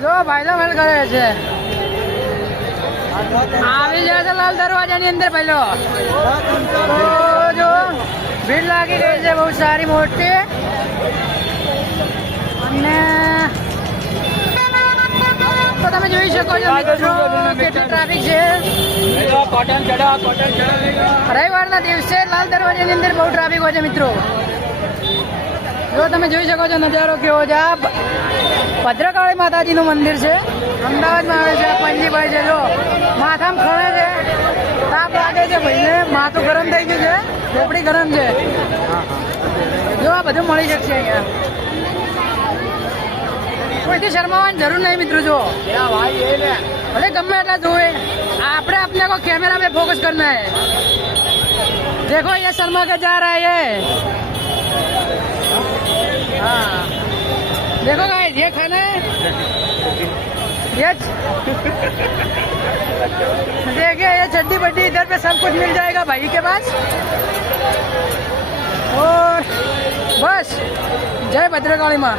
જો ભાઈલો મેલ કરે છે, આવી જાય છે લાલ દરવાજાની અંદર પહેલો. તો જો ભીડ લાગી ગઈ છે બહુ સારી મોટી. અને તો તમે જોઈ શકો છો મિત્રો કેટલી ટ્રાફિક છે. રવિવારના દિવસે લાલ દરવાજાની અંદર બહુ ટ્રાફિક હોય છે મિત્રો. જો તમે જોઈ શકો છો નજારો કેવો છે. આ ભદ્રકાળી માતાજીનું મંદિર છે, અમદાવાદમાં આવે છે. પંજીભાઈ છે જો માથામાં ખણે છે, તાપ લાગે છે ભાઈને, માથું ગરમ થઈ ગયું છે, ચોપડી ગરમ છે. જો આ બધું મળી શકશે અહીંયા, કોઈથી શરમાવાની જરૂર નહીં મિત્રો. જો ભલે ગમે એટલા જોવે, આપણે अपने को कैमरा पे फोकस करना है. देखो ये शर्मा के जा रहा है ये. हाँ देखो गाइस ये खाना है ये. देखिए ये चड्डी बड्डी इधर पे सब कुछ मिल जाएगा भाई के पास. और बस जय भद्रकाली माँ.